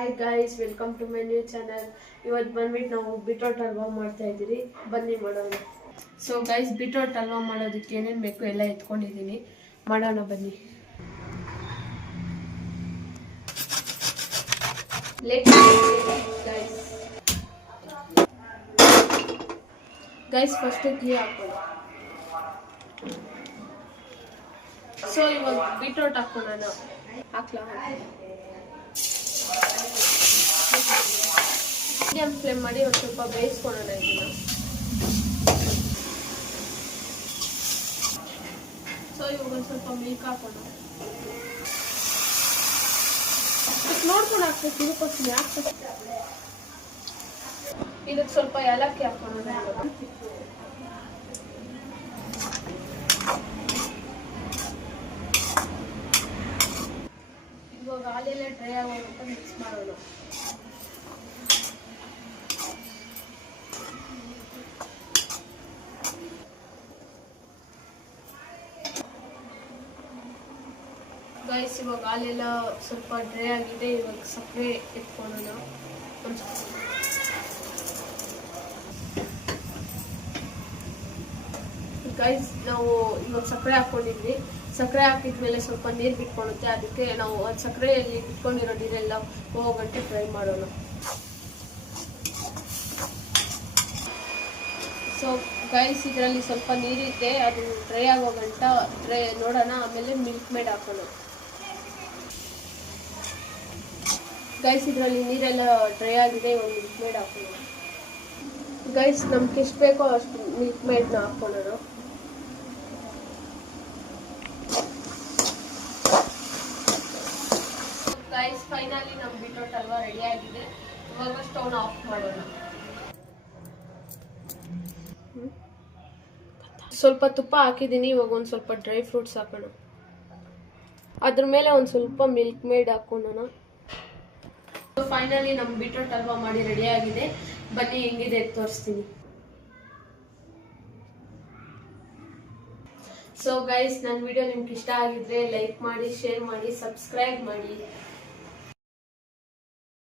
Hi guys, welcome to my new channel. ಇವತ್ತು ಬಂದ್ಬಿಟ್ಟು ನಾವು ಬೀಟ್ರೋಟ್ ಹಲ್ವಾ ಮಾಡ್ತಾ ಇದ್ದೀರಿ. ಬನ್ನಿ ಮಾಡೋಣ. ಸೊ ಗೈಸ್, ಬೀಟ್ರೋಟ್ ಹಲ್ವಾ ಮಾಡೋದಕ್ಕೆ ಏನೇನು ಬೇಕು ಎಲ್ಲ ಎತ್ಕೊಂಡಿದ್ದೀನಿ. ಮಾಡೋಣ ಬನ್ನಿ. ಗೈಸ್ ಫಸ್ಟ್ ಘೀ ಹಾಕೋಣ. ಸೊ ಇವಾಗ ಬೀಟ್ರೋಟ್ ಹಾಕೋಣ. ಹಾಕ್ಲಾ? ಮೀಡಿಯಂ ಫ್ಲೇಮ್ ಮಾಡಿ ಒಂದು ಸ್ವಲ್ಪ ಬೇಯಿಸ್ಕೊಳ್ಳೋಣ ಇದನ್ನ. ಸೊ ಇವಾಗ ಒಂದು ಸ್ವಲ್ಪ ಮಿಲ್ಕ್ ಹಾಕೋಣ. ನೋಡ್ಕೊಂಡು ಹಾಕ್ಬೇಕು, ಇದಕ್ಕೋಸ್ಕರ ಹಾಕ್ಬೇಕು. ಇದಕ್ಕೆ ಸ್ವಲ್ಪ ಏಲಕ್ಕಿ ಹಾಕೋಣ. ಇವಾಗ ಹಾಲೆಲ್ಲ ಡ್ರೈ ಆಗೋದಂತ ಮಿಕ್ಸ್ ಮಾಡೋಣ. ಗೈಸ್, ಇವಾಗ ಹಾಲೆಲ್ಲ ಸ್ವಲ್ಪ ಡ್ರೈ ಆಗಿದೆ. ಇವಾಗ ಸಕ್ಕರೆ ಎತ್ಕೊಳ್ಳೋಣ. ಗೈಸ್, ನಾವು ಇವಾಗ ಸಕ್ಕರೆ ಹಾಕೊಂಡಿದ್ವಿ. ಸಕ್ಕರೆ ಹಾಕಿದ್ಮೇಲೆ ಸ್ವಲ್ಪ ನೀರು ಬಿಟ್ಕೊಳುತ್ತೆ. ಅದಕ್ಕೆ ನಾವು ಒಂದು ಸಕ್ಕರೆಯಲ್ಲಿ ಬಿಟ್ಕೊಂಡಿರೋ ನೀರೆಲ್ಲ ಹೋಗೋ ಗಂಟೆ ಫ್ರೈ ಮಾಡೋಣ. ಸೊ ಗೈಸ್, ಇದರಲ್ಲಿ ಸ್ವಲ್ಪ ನೀರಿದೆ, ಅದು ಡ್ರೈ ಆಗೋ ಗಂಟ ನೋಡೋಣ. ಆಮೇಲೆ ಮಿಲ್ಕ್ ಮೇಡ್ ಹಾಕೋಣ. ಗೈಸ್, ಇದರಲ್ಲಿ ನೀರೆಲ್ಲ ಡ್ರೈ ಆಗಿದೆ. ಇವಾಗ ಮಿಲ್ಕ್ ಮೇಡ್ ಹಾಕೋಣ. ಗೈಸ್, ನಮ್ಗೆ ಎಷ್ಟು ಬೇಕೋ ಅಷ್ಟು ಮಿಲ್ಕ್ ಮೇಡ್ನ ಹಾಕೊಳ್ಳೋಣ. ಗೈಸ್, ಫೈನಲಿ ನಮ್ಮ ಬೀಟ್ರೋಟ್ ಹಲ್ವಾ ರೆಡಿ ಆಗಿದೆ. ಇವಾಗ ಸ್ಟವ್ನ ಆಫ್ ಮಾಡೋಣ. ಸ್ವಲ್ಪ ತುಪ್ಪ ಹಾಕಿದ್ದೀನಿ. ಇವಾಗ ಒಂದು ಸ್ವಲ್ಪ ಡ್ರೈ ಫ್ರೂಟ್ಸ್ ಹಾಕೋಣ. ಅದ್ರ ಮೇಲೆ ಒಂದು ಸ್ವಲ್ಪ ಮಿಲ್ಕ್ ಮೇಡ್ ಹಾಕೋಣ. ಫೈನಲಿ ನಮ್ಮ ಬೀಟ್ರೋಟ್ ಹಲ್ವಾ ಮಾಡಿ ರೆಡಿ ಆಗಿದೆ. ಬನ್ನಿ ಹೆಂಗಿದೆ ತೋರಿಸ್ತೀನಿ. ಸೊ ಗೈಸ್, ನನ್ನ ವಿಡಿಯೋ ನಿಮ್ಗೆ ಇಷ್ಟ ಆಗಿದ್ರೆ ಲೈಕ್ ಮಾಡಿ, ಶೇರ್ ಮಾಡಿ, ಸಬ್ಸ್ಕ್ರೈಬ್ ಮಾಡಿ.